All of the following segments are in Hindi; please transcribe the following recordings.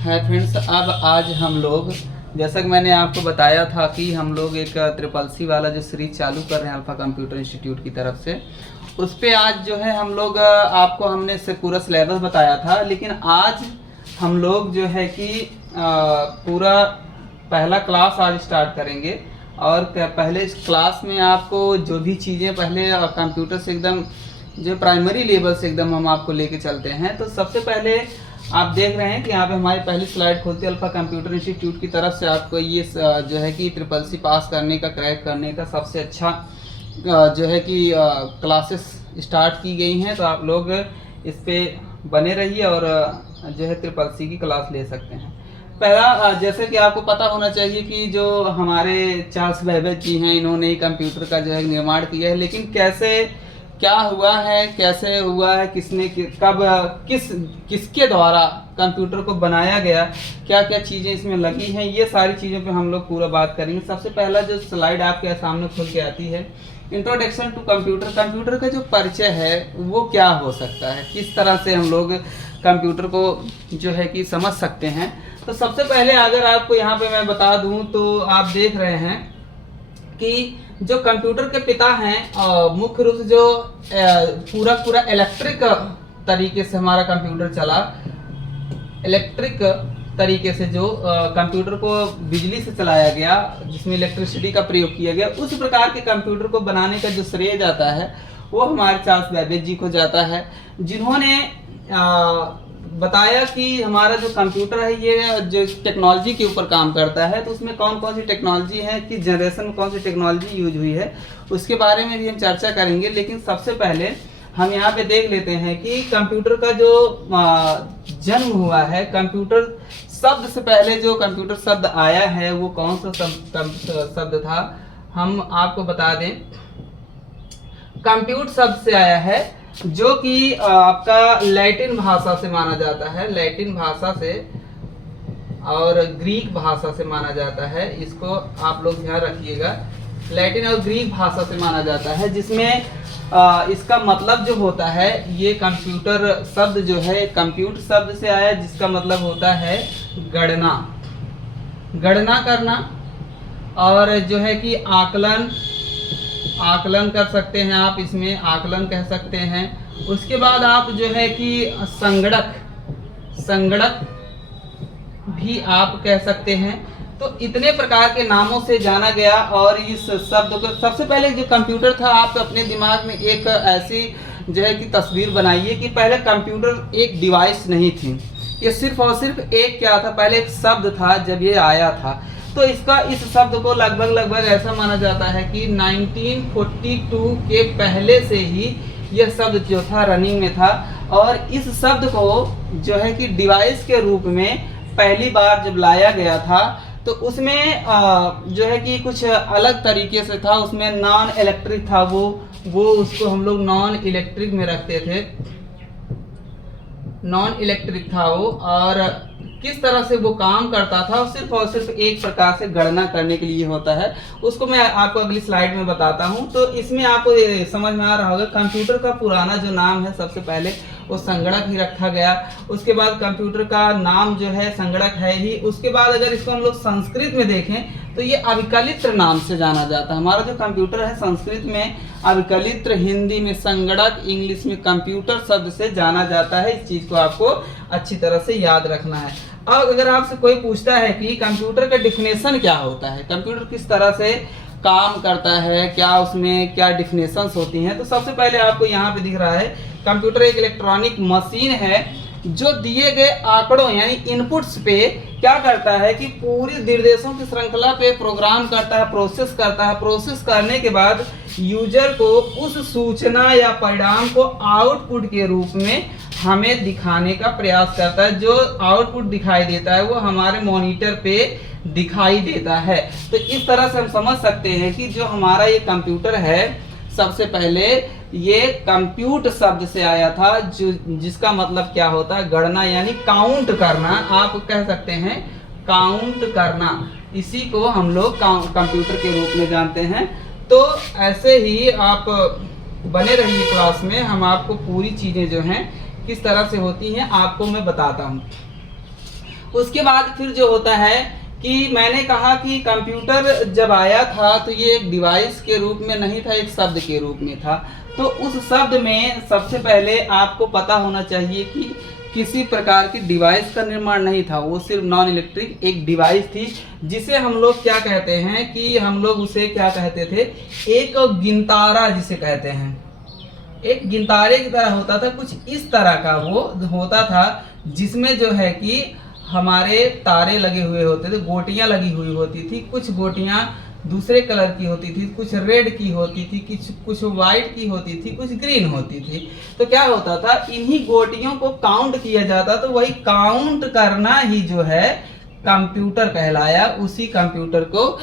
है फ्रेंड्स। अब आज हम लोग, जैसा कि मैंने आपको बताया था कि हम लोग एक ट्रिपल वाला जो सीरीज चालू कर रहे हैं अल्फा कंप्यूटर इंस्टीट्यूट की तरफ से, उस पे आज जो है हम लोग आपको हमने इससे पूरा सिलेबस बताया था। लेकिन आज हम लोग जो है कि पूरा पहला क्लास आज स्टार्ट करेंगे। और पहले इस क्लास में आपको जो भी चीज़ें पहले कंप्यूटर से एकदम जो प्राइमरी लेवल से एकदम हम आपको लेके चलते हैं। तो सबसे पहले आप देख रहे हैं कि यहाँ पे हमारी पहली स्लाइड खुलती है। अल्फा कंप्यूटर इंस्टीट्यूट की तरफ से आपको ये जो है कि ट्रिपल पास करने का, क्रैक करने का सबसे अच्छा जो है कि क्लासेस स्टार्ट की गई हैं। तो आप लोग इस पे बने रहिए और जो है ट्रिपल की क्लास ले सकते हैं। पहला, जैसे कि आपको पता होना चाहिए कि जो हमारे चार्ल्स बेबेज जी हैं, इन्होंने कंप्यूटर का जो है निर्माण किया है। लेकिन कैसे क्या हुआ है, कैसे हुआ है, किसने कब किसके द्वारा कंप्यूटर को बनाया गया, क्या क्या चीज़ें इसमें लगी हैं, ये सारी चीज़ों पे हम लोग पूरा बात करेंगे। सबसे पहला जो स्लाइड आपके सामने खुल के आती है, इंट्रोडक्शन टू कंप्यूटर। कंप्यूटर का जो परिचय है वो क्या हो सकता है, किस तरह से हम लोग कंप्यूटर को जो है कि समझ सकते हैं। तो सबसे पहले अगर आपको यहाँ पे मैं बता दूँ तो आप देख रहे हैं कि जो कंप्यूटर के पिता हैं, मुख्य रूप से जो पूरा इलेक्ट्रिक तरीके से हमारा कंप्यूटर चला, इलेक्ट्रिक तरीके से जो कंप्यूटर को बिजली से चलाया गया, जिसमें इलेक्ट्रिसिटी का प्रयोग किया गया, उस प्रकार के कंप्यूटर को बनाने का जो श्रेय जाता है वो हमारे चार्ल्स बेबेज जी को जाता है, जिन्होंने बताया कि हमारा जो कंप्यूटर है ये जो टेक्नोलॉजी के ऊपर काम करता है। तो उसमें कौन कौन सी टेक्नोलॉजी है, किस जनरेशन में कौन सी टेक्नोलॉजी यूज हुई है, उसके बारे में भी हम चर्चा करेंगे। लेकिन सबसे पहले हम यहाँ पे देख लेते हैं कि कंप्यूटर का जो जन्म हुआ है, कंप्यूटर शब्द से पहले जो कंप्यूटर शब्द आया है वो कौन सा शब्द था, हम आपको बता दें। कंप्यूट शब्द से आया है, जो कि आपका लैटिन भाषा से माना जाता है, लैटिन भाषा से और ग्रीक भाषा से माना जाता है। इसको आप लोग ध्यान रखिएगा, लैटिन और ग्रीक भाषा से माना जाता है, जिसमें इसका मतलब जो होता है, ये कंप्यूटर शब्द जो है कंप्यूट शब्द से आया, जिसका मतलब होता है गणना, गणना करना, और जो है कि आकलन कर सकते हैं आप, इसमें आकलन कह सकते हैं। उसके बाद आप जो है कि संगणक भी आप कह सकते हैं। तो इतने प्रकार के नामों से जाना गया। और इस शब्द को सबसे पहले जो कंप्यूटर था, आप अपने दिमाग में एक ऐसी जो है कि तस्वीर बनाइए कि पहले कंप्यूटर एक डिवाइस नहीं थी, ये सिर्फ और सिर्फ एक क्या था, पहले एक शब्द था जब ये आया था। तो इस शब्द को लगभग ऐसा माना जाता है कि 1942 के पहले से ही यह शब्द जो था रनिंग में था। और इस शब्द को जो है कि डिवाइस के रूप में पहली बार जब लाया गया था, तो उसमें जो है कि कुछ अलग तरीके से था। उसमें नॉन इलेक्ट्रिक था, वो उसको हम लोग नॉन इलेक्ट्रिक में रखते थे, नॉन इलेक्ट्रिक था वो। और किस तरह से वो काम करता था, सिर्फ और सिर्फ एक प्रकार से गणना करने के लिए होता है। उसको मैं आपको अगली स्लाइड में बताता हूं। तो इसमें आपको समझ में आ रहा होगा, कंप्यूटर का पुराना जो नाम है, सबसे पहले वो संगणक ही रखा गया। उसके बाद कंप्यूटर का नाम जो है संगणक है ही। उसके बाद अगर इसको हम लोग संस्कृत में देखें तो ये अविकलित्र नाम से जाना जाता है। हमारा जो कंप्यूटर है संस्कृत में अविकलित्र, हिंदी में संगणक, इंग्लिश में कंप्यूटर शब्द से जाना जाता है। इस चीज़ को आपको अच्छी तरह से याद रखना है। अब अगर आपसे कोई पूछता है कि कंप्यूटर का डिफिनेशन क्या होता है, कंप्यूटर किस तरह से काम करता है, क्या उसमें क्या डिफिनेशंस होती हैं, तो सबसे पहले आपको यहाँ पे दिख रहा है, कंप्यूटर एक इलेक्ट्रॉनिक मशीन है जो दिए गए आंकड़ों यानी इनपुट्स पे क्या करता है कि पूरी निर्देशों की श्रृंखला पे प्रोग्राम करता है, प्रोसेस करता है। प्रोसेस करने के बाद यूजर को उस सूचना या परिणाम को आउटपुट के रूप में हमें दिखाने का प्रयास करता है। जो आउटपुट दिखाई देता है वो हमारे मॉनिटर पे दिखाई देता है। तो इस तरह से हम समझ सकते हैं कि जो हमारा ये कंप्यूटर है, सबसे पहले ये कंप्यूट शब्द से आया था, जिसका मतलब क्या होता है, गणना यानी काउंट करना। आप कह सकते हैं काउंट करना, इसी को हम लोग कंप्यूटर के रूप में जानते हैं। तो ऐसे ही आप बने रहिए क्लास में, हम आपको पूरी चीज़ें जो हैं किस तरह से होती हैं आपको मैं बताता हूँ। उसके बाद फिर जो होता है कि मैंने कहा कि कंप्यूटर जब आया था तो ये एक डिवाइस के रूप में नहीं था, एक शब्द के रूप में था। तो उस शब्द में सबसे पहले आपको पता होना चाहिए कि किसी प्रकार की डिवाइस का निर्माण नहीं था, वो सिर्फ नॉन इलेक्ट्रिक एक डिवाइस थी, जिसे हम लोग क्या कहते हैं कि हम लोग उसे क्या कहते थे, एक गिनतारा जिसे कहते हैं। एक गिनतारे की तरह होता था, कुछ इस तरह का वो होता था, जिसमें जो है कि हमारे तारे लगे हुए होते थे, गोटियां लगी हुई होती थी। कुछ गोटियां दूसरे कलर की होती थी, कुछ रेड की होती थी, कुछ वाइट की होती थी, कुछ ग्रीन होती थी। तो क्या होता था, इन्हीं गोटियों को काउंट किया जाता, तो वही काउंट करना ही जो है कंप्यूटर कहलाया। उसी कंप्यूटर को,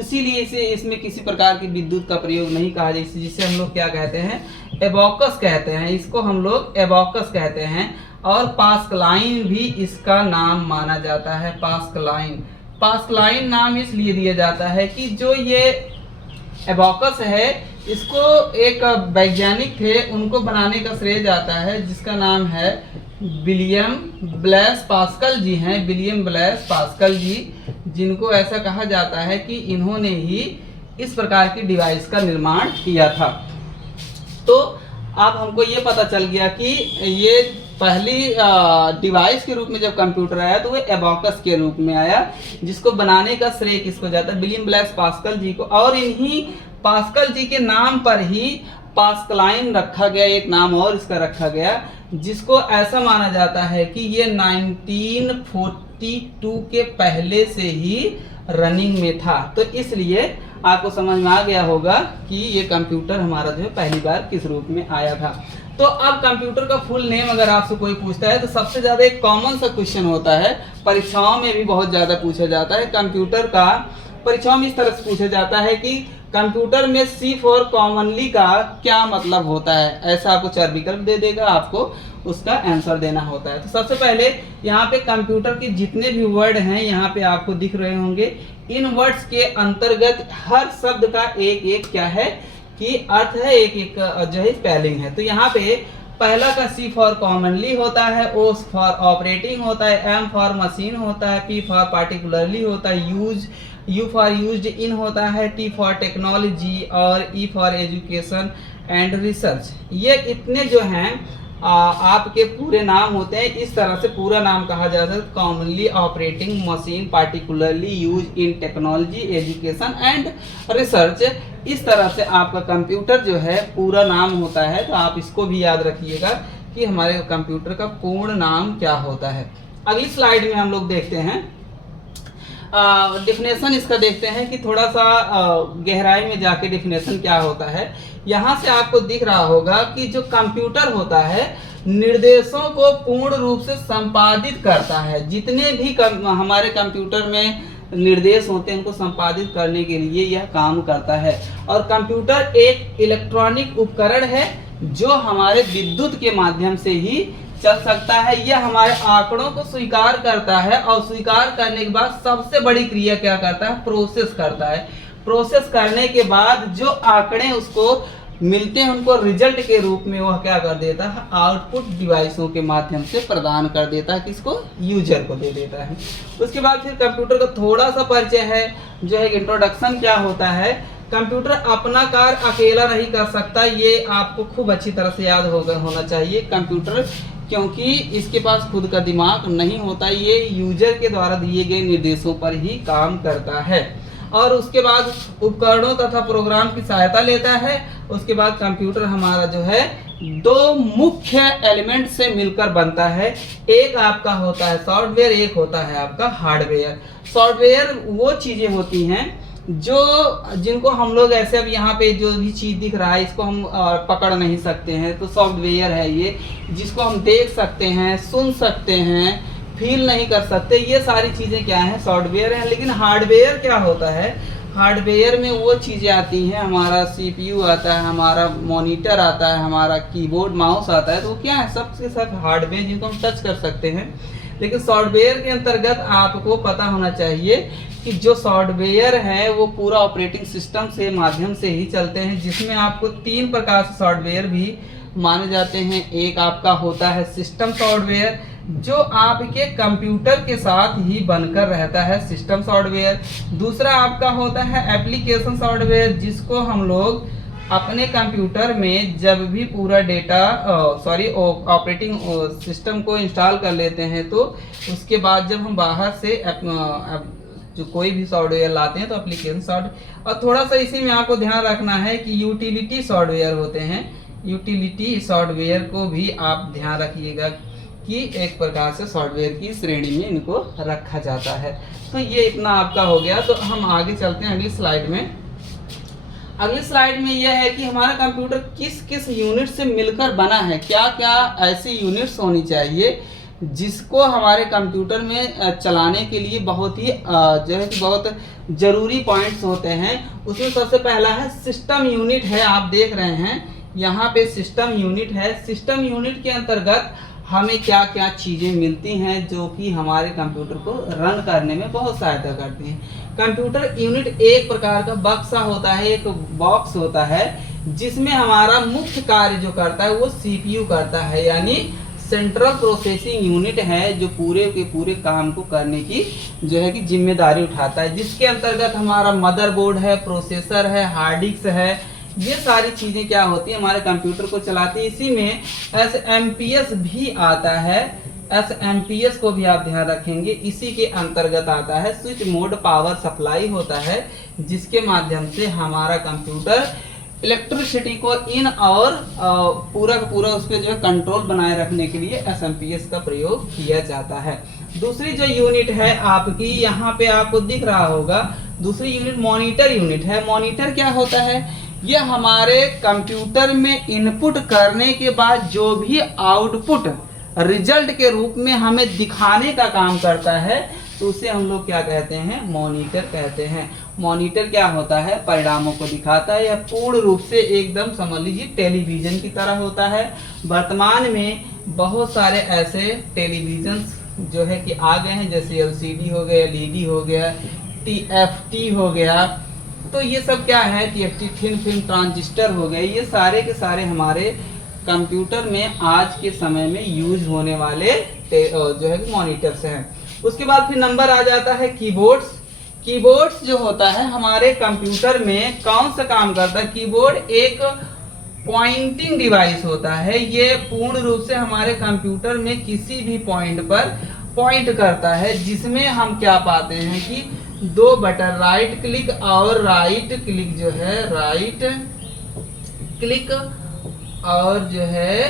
इसीलिए इसे इसमें किसी प्रकार की विद्युत का प्रयोग नहीं कहा जाए, जिसे हम लोग क्या कहते हैं, एबॉकस कहते हैं। इसको हम लोग एबॉकस कहते हैं। और पास्कलाइन भी इसका नाम माना जाता है। पास्कलाइन नाम इसलिए दिया जाता है कि जो ये एबॉकस है, इसको एक वैज्ञानिक थे, उनको बनाने का श्रेय जाता है, जिसका नाम है विलियम ब्लेस पास्कल जी हैं। विलियम ब्लेस पास्कल जी, जिनको ऐसा कहा जाता है कि इन्होंने ही इस प्रकार की डिवाइस का निर्माण किया था। तो अब हमको ये पता चल गया कि ये पहली डिवाइस के रूप में जब कंप्यूटर आया तो वो एबॉकस के रूप में आया, जिसको बनाने का श्रेय किसको जाता है, विलियम ब्लेस पास्कल जी को। और इन्हीं पास्कल जी के नाम पर ही पास्कलाइन रखा गया, एक नाम और इसका रखा गया, जिसको ऐसा माना जाता है कि ये 1942 के पहले से ही रनिंग में था। तो इसलिए आपको समझ में आ गया होगा कि ये कंप्यूटर हमारा जो है पहली बार किस रूप में आया था। तो अब कंप्यूटर का फुल नेम अगर आपसे कोई पूछता है तो सबसे ज़्यादा एक कॉमन सा क्वेश्चन होता है, परीक्षाओं में भी बहुत ज़्यादा पूछा जाता है। कंप्यूटर का परीक्षाओं में इस तरह से पूछा जाता है कि कंप्यूटर में C फॉर कॉमनली का क्या मतलब होता है। ऐसा आपको 4 विकल्प दे देगा, आपको उसका आंसर देना होता है। तो सबसे पहले यहाँ पे कंप्यूटर के जितने भी वर्ड हैं यहाँ पे आपको दिख रहे होंगे। इन वर्ड्स के अंतर्गत हर शब्द का एक एक क्या है कि अर्थ है, एक एक जो है स्पेलिंग है। तो यहाँ पे पहला का C फॉर कॉमनली होता है, O फॉर ऑपरेटिंग होता है, M फॉर मशीन होता है, P फॉर पार्टिकुलरली होता है, U फॉर यूज्ड इन होता है, T फॉर टेक्नोलॉजी और E for education and research. ये इतने जो हैं आपके पूरे नाम होते हैं। इस तरह से पूरा नाम कहा जाता है, commonly operating machine, particularly use in technology, education and research. इस तरह से आपका कंप्यूटर जो है पूरा नाम होता है। तो आप इसको भी याद रखिएगा कि हमारे कंप्यूटर का पूर्ण नाम क्या होता है। अगली स्लाइड में हम लोग देखते हैं, डिफिनेशन इसका देखते हैं कि थोड़ा सा गहराई में जाके डिफिनेशन क्या होता है। यहाँ से आपको दिख रहा होगा कि जो कंप्यूटर होता है निर्देशों को पूर्ण रूप से संपादित करता है। जितने भी हमारे कंप्यूटर में निर्देश होते हैं उनको संपादित करने के लिए यह काम करता है। और कंप्यूटर एक इलेक्ट्रॉनिक उपकरण है जो हमारे विद्युत के माध्यम से ही चल सकता है। यह हमारे आंकड़ों को स्वीकार करता है और स्वीकार करने के बाद सबसे बड़ी क्रिया क्या करता है, प्रोसेस करता है। प्रोसेस करने के बाद जो आंकड़े उसको मिलते हैं उनको रिजल्ट के रूप में वह क्या कर देता है, आउटपुट डिवाइसों के माध्यम से प्रदान कर देता है, किसको, यूजर को दे देता है। उसके बाद फिर कंप्यूटर का थोड़ा सा परिचय है, जो है इंट्रोडक्शन क्या होता है। कंप्यूटर अपना कार्य अकेला नहीं कर सकता, ये आपको खूब अच्छी तरह से याद होना चाहिए। कंप्यूटर क्योंकि इसके पास खुद का दिमाग नहीं होता, ये यूजर के द्वारा दिए गए निर्देशों पर ही काम करता है। और उसके बाद उपकरणों तथा प्रोग्राम की सहायता लेता है। उसके बाद कंप्यूटर हमारा जो है 2 मुख्य एलिमेंट से मिलकर बनता है। एक आपका होता है सॉफ्टवेयर, एक होता है आपका हार्डवेयर। सॉफ्टवेयर वो चीज़ें होती हैं जिनको हम लोग ऐसे, अब यहाँ पे जो भी चीज़ दिख रहा है इसको हम पकड़ नहीं सकते हैं, तो सॉफ्टवेयर है ये, जिसको हम देख सकते हैं, सुन सकते हैं, फील नहीं कर सकते। ये सारी चीज़ें क्या हैं, सॉफ्टवेयर हैं। लेकिन हार्डवेयर क्या होता है, हार्डवेयर में वो चीज़ें आती हैं, हमारा CPU आता है, हमारा मॉनिटर आता है, हमारा कीबोर्ड माउस आता है। तो क्या है, सबके सब हार्डवेयर जिनको हम टच कर सकते हैं। लेकिन सॉफ्टवेयर के अंतर्गत आपको पता होना चाहिए कि जो सॉफ्टवेयर है वो पूरा ऑपरेटिंग सिस्टम से माध्यम से ही चलते हैं, जिसमें आपको 3 प्रकार से सॉफ्टवेयर भी माने जाते हैं। एक आपका होता है सिस्टम सॉफ्टवेयर, जो आपके कंप्यूटर के साथ ही बनकर रहता है, सिस्टम सॉफ्टवेयर। दूसरा आपका होता है एप्लीकेशन सॉफ्टवेयर, जिसको हम लोग अपने कंप्यूटर में जब भी पूरा डेटा ऑपरेटिंग सिस्टम को इंस्टॉल कर लेते हैं, तो उसके बाद जब हम बाहर से जो कोई भी सॉफ्टवेयर लाते हैं तो एप्लीकेशन सॉफ्टवेयर। और थोड़ा सा इसी में आपको ध्यान रखना है कि यूटिलिटी सॉफ्टवेयर होते हैं, यूटिलिटी सॉफ्टवेयर को भी आप ध्यान रखिएगा कि एक प्रकार से सॉफ्टवेयर की श्रेणी में इनको रखा जाता है। तो ये इतना आपका हो गया। तो हम आगे चलते हैं अगली स्लाइड में। अगली स्लाइड में यह है कि हमारा कंप्यूटर किस किस यूनिट से मिलकर बना है, क्या क्या ऐसी यूनिट्स होनी चाहिए जिसको हमारे कंप्यूटर में चलाने के लिए बहुत ही जो है कि बहुत ज़रूरी पॉइंट्स होते हैं। उसमें सबसे पहला है सिस्टम यूनिट है। आप देख रहे हैं यहाँ पे सिस्टम यूनिट है। सिस्टम यूनिट के अंतर्गत हमें क्या क्या चीज़ें मिलती हैं जो कि हमारे कंप्यूटर को रन करने में बहुत सहायता करती हैं। कंप्यूटर यूनिट एक प्रकार का बक्सा होता है, एक बॉक्स होता है, जिसमें हमारा मुख्य कार्य जो करता है वो सीपीयू करता है, यानी सेंट्रल प्रोसेसिंग यूनिट है, जो पूरे के पूरे काम को करने की जो है कि जिम्मेदारी उठाता है, जिसके अंतर्गत हमारा मदरबोर्ड है, प्रोसेसर है, हार्ड डिस्क है। ये सारी चीज़ें क्या होती है हमारे कंप्यूटर को चलाती है। इसी में SMPS भी आता है, SMPS को भी आप ध्यान रखेंगे। इसी के अंतर्गत आता है स्विच मोड पावर सप्लाई होता है, जिसके माध्यम से हमारा कंप्यूटर इलेक्ट्रिसिटी को इन और पूरा का पूरा उस पर जो है कंट्रोल बनाए रखने के लिए SMPS का प्रयोग किया जाता है। दूसरी जो यूनिट है आपकी, यहाँ पे आपको दिख रहा होगा, दूसरी यूनिट मॉनिटर यूनिट है। मॉनिटर क्या होता है? ये हमारे कंप्यूटर में इनपुट करने के बाद जो भी आउटपुट रिजल्ट के रूप में हमें दिखाने का काम करता है, तो उसे हम लोग क्या कहते हैं? मॉनिटर कहते हैं। मॉनिटर क्या होता है? परिणामों को दिखाता है। यह पूर्ण रूप से एकदम समझ लीजिए टेलीविजन की तरह होता है। वर्तमान में बहुत सारे ऐसे टेलीविजन जो है कि आ गए हैं, जैसे LCD हो गया, LED हो गया, TFT हो गया। तो ये सब क्या है? TFT थिन फिल्म ट्रांजिस्टर हो गए। ये सारे के सारे हमारे कंप्यूटर में आज के समय में यूज होने वाले जो है कि मॉनिटर्स हैं। उसके बाद फिर नंबर आ जाता है कीबोर्ड्स। कीबोर्ड्स जो होता है हमारे कंप्यूटर में कौन सा काम करता है? कीबोर्ड एक पॉइंटिंग डिवाइस होता है। ये पूर्ण रूप से हमारे कंप्यूटर में किसी भी पॉइंट पर पॉइंट करता है, जिसमें हम क्या पाते हैं कि दो बटन, राइट क्लिक और राइट क्लिक जो है, राइट क्लिक और जो है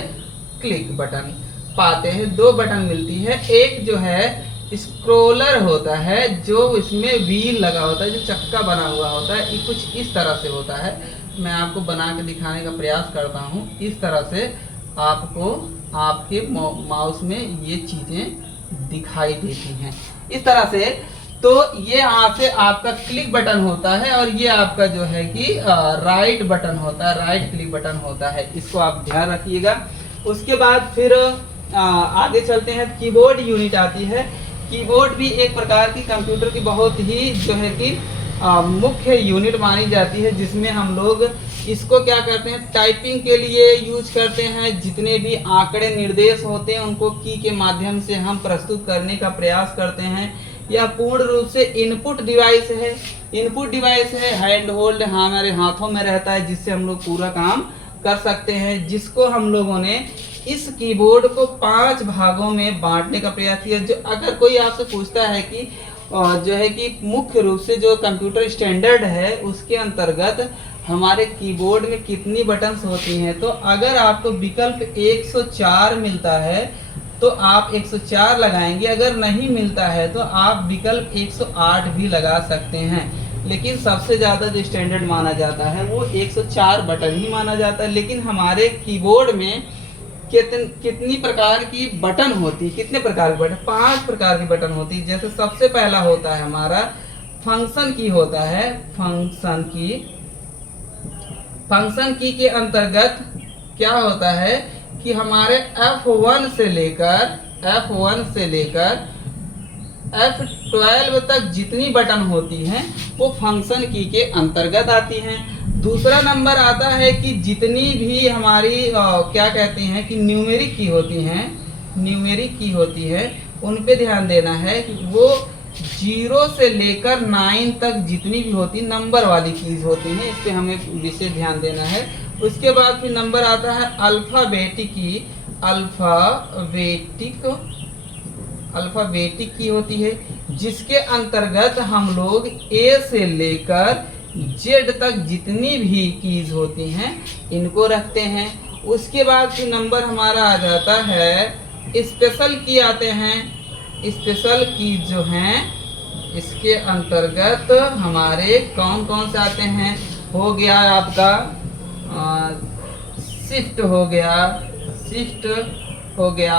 क्लिक बटन पाते हैं। दो बटन मिलती है। एक जो है स्क्रोलर होता है, जो इसमें व्हील लगा होता है, जो चक्का बना हुआ होता है। ये कुछ इस तरह से होता है। मैं आपको बना के दिखाने का प्रयास करता हूँ। इस तरह से आपको आपके माउस में ये चीज़ें दिखाई देती हैं इस तरह से। तो ये यहाँ से आपका क्लिक बटन होता है और ये आपका जो है कि राइट बटन होता है, राइट क्लिक बटन होता है। इसको आप ध्यान रखिएगा। उसके बाद फिर आगे चलते हैं। कीबोर्ड यूनिट आती है। कीबोर्ड भी एक प्रकार की कंप्यूटर की बहुत ही जो है कि मुख्य यूनिट मानी जाती है, जिसमें हम लोग इसको क्या करते हैं? टाइपिंग के लिए यूज करते हैं। जितने भी आंकड़े निर्देश होते हैं उनको की के माध्यम से हम प्रस्तुत करने का प्रयास करते हैं। यह पूर्ण रूप से इनपुट डिवाइस है। इनपुट डिवाइस है, हैंड होल्ड हमारे हाथों में रहता है, जिससे हम लोग पूरा काम कर सकते हैं। जिसको हम लोगों ने इस कीबोर्ड को 5 भागों में बांटने का प्रयास किया। जो अगर कोई आपसे पूछता है कि जो है कि मुख्य रूप से जो कंप्यूटर स्टैंडर्ड है उसके अंतर्गत हमारे कीबोर्ड में कितनी बटन्स होती हैं, तो अगर आपको विकल्प 104 मिलता है तो आप 104 लगाएंगे। अगर नहीं मिलता है तो आप विकल्प 108 भी लगा सकते हैं। लेकिन सबसे ज़्यादा जो स्टैंडर्ड माना जाता है वो 104 बटन ही माना जाता है। लेकिन हमारे कीबोर्ड में कितनी प्रकार की बटन होती है? कितने प्रकार की बटन? 5 प्रकार की बटन होती है। जैसे सबसे पहला होता है हमारा फंक्शन की होता है। फंक्शन की, फंक्शन की के अंतर्गत क्या होता है कि हमारे F1 से लेकर F12 तक जितनी बटन होती हैं वो फंक्शन की के अंतर्गत आती हैं। दूसरा नंबर आता है कि जितनी भी हमारी क्या कहते हैं कि न्यूमेरिक की होती हैं, न्यूमेरिक की होती है उन पे ध्यान देना है कि वो 0 से लेकर 9 तक जितनी भी होती नंबर वाली कीज होती हैं, इस पे हमें विशेष ध्यान देना है। उसके बाद फिर नंबर आता है अल्फाबेटिक की। अल्फाबेटिक की होती है, जिसके अंतर्गत हम लोग ए से लेकर जेड तक जितनी भी कीज होती हैं इनको रखते हैं। उसके बाद फिर नंबर हमारा आ जाता है स्पेशल की आते हैं। स्पेशल की जो हैं इसके अंतर्गत हमारे कौन कौन से आते हैं, हो गया आपका शिफ्ट हो गया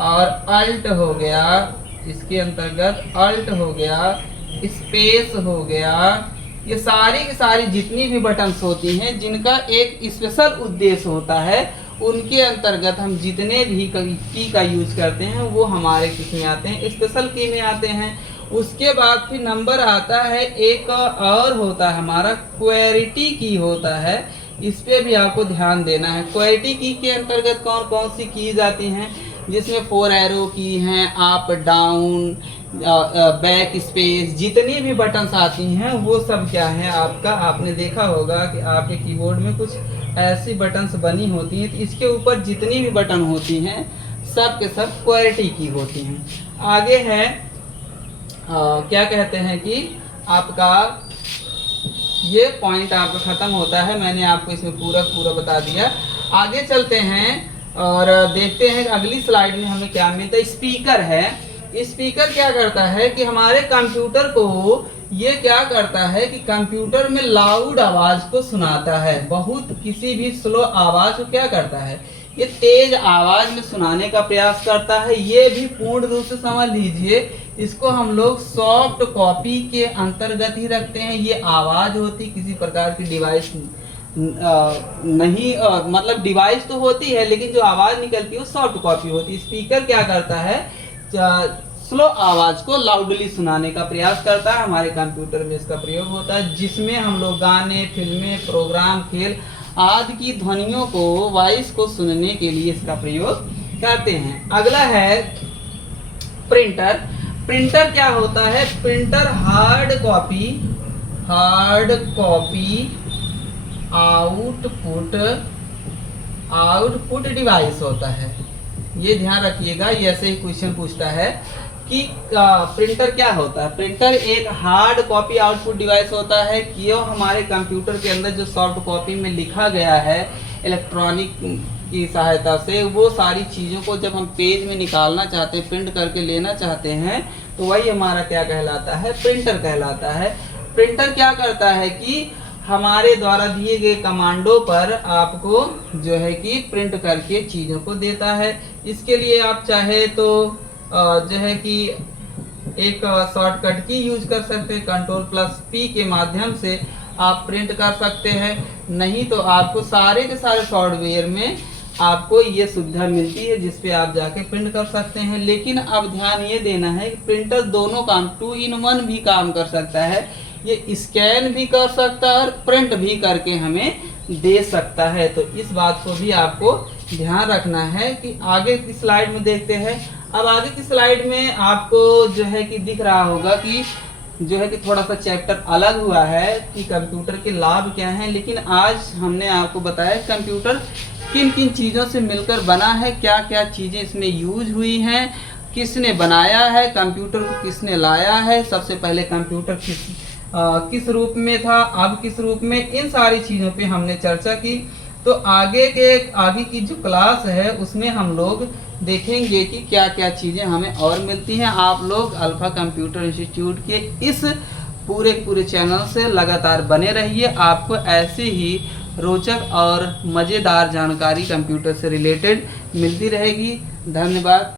और अल्ट हो गया, इसके अंतर्गत अल्ट हो गया, स्पेस हो गया। ये सारी की सारी जितनी भी बटन्स होती हैं जिनका एक स्पेशल उद्देश्य होता है, उनके अंतर्गत हम जितने भी की का यूज करते हैं वो हमारे किस में आते हैं, स्पेशल की में आते हैं। उसके बाद फिर नंबर आता है एक और होता है हमारा क्वेरिटी की होता है, इस पे भी आपको ध्यान देना है। क्वेरिटी की के अंतर्गत कौन कौन सी कीज आती हैं, जिसमें 4 एरो की हैं, अप डाउन बैक स्पेस, जितनी भी बटन्स आती हैं वो सब क्या है आपका, आपने देखा होगा कि आपके कीबोर्ड में कुछ ऐसी बटन्स बनी होती हैं, तो इसके ऊपर जितनी भी बटन होती हैं सब के सब क्वेरिटी की होती हैं। आगे है क्या कहते हैं कि आपका ये पॉइंट आपका खत्म होता है, मैंने आपको इसमें पूरा बता दिया। आगे चलते हैं और देखते हैं अगली स्लाइड में हमें क्या मिलता है। स्पीकर है। स्पीकर क्या करता है कि हमारे कंप्यूटर को ये क्या करता है कि कंप्यूटर में लाउड आवाज को सुनाता है। बहुत किसी भी स्लो आवाज को क्या करता है, ये तेज आवाज में सुनाने का प्रयास करता है। ये भी पूर्ण रूप से समझ लीजिए, इसको हम लोग सॉफ्ट कॉपी के अंतर्गत ही रखते हैं। ये आवाज होती किसी प्रकार की डिवाइस नहीं, मतलब डिवाइस तो होती है लेकिन जो आवाज निकलती है वो सॉफ्ट कॉपी होती है। स्पीकर क्या करता है, स्लो आवाज को लाउडली सुनाने का प्रयास करता है। हमारे कंप्यूटर में इसका प्रयोग होता है, जिसमें हम लोग गाने, फिल्में, प्रोग्राम, खेल आदि की ध्वनियों को, वॉइस को सुनने के लिए इसका प्रयोग करते हैं। अगला है प्रिंटर। प्रिंटर क्या होता है, printer hard copy output device होता है। ये ध्यान रखिएगा, ये ऐसे ही क्वेश्चन पूछता है कि प्रिंटर क्या होता है। प्रिंटर एक हार्ड कॉपी आउटपुट डिवाइस होता है कि यो हमारे कंप्यूटर के अंदर जो सॉफ्ट कॉपी में लिखा गया है इलेक्ट्रॉनिक की सहायता से, वो सारी चीज़ों को जब हम पेज में निकालना चाहते हैं, प्रिंट करके लेना चाहते हैं, तो वही हमारा क्या कहलाता है, प्रिंटर कहलाता है। प्रिंटर क्या करता है कि हमारे द्वारा दिए गए कमांडों पर आपको जो है कि प्रिंट करके चीज़ों को देता है। इसके लिए आप चाहे तो जो है कि एक शॉर्टकट की यूज कर सकते हैं, Ctrl+P के माध्यम से आप प्रिंट कर सकते हैं। नहीं तो आपको सारे के सारे सॉफ्टवेयर में आपको ये सुविधा मिलती है जिसपे आप जाके प्रिंट कर सकते हैं। लेकिन अब ध्यान ये देना है कि प्रिंटर दोनों काम 2 in 1 भी काम कर सकता है। ये स्कैन भी कर सकता है और प्रिंट भी करके हमें दे सकता है। तो इस बात को भी आपको ध्यान रखना है कि आगे की स्लाइड में देखते हैं। अब आगे की स्लाइड में आपको जो है कि दिख रहा होगा कि जो है कि थोड़ा सा चैप्टर अलग हुआ है कि कंप्यूटर के लाभ क्या हैं। लेकिन आज हमने आपको बताया कंप्यूटर किन किन चीज़ों से मिलकर बना है, क्या क्या चीज़ें इसमें यूज हुई हैं, किसने बनाया है, कंप्यूटर को किसने लाया है, सबसे पहले कंप्यूटर किस रूप में था, अब किस रूप में, इन सारी चीज़ों पे हमने चर्चा की। तो आगे की जो क्लास है उसमें हम लोग देखेंगे कि क्या क्या चीज़ें हमें और मिलती हैं। आप लोग अल्फा कंप्यूटर इंस्टीट्यूट के इस पूरे चैनल से लगातार बने रहिए। आपको ऐसे ही रोचक और मज़ेदार जानकारी कंप्यूटर से रिलेटेड मिलती रहेगी। धन्यवाद।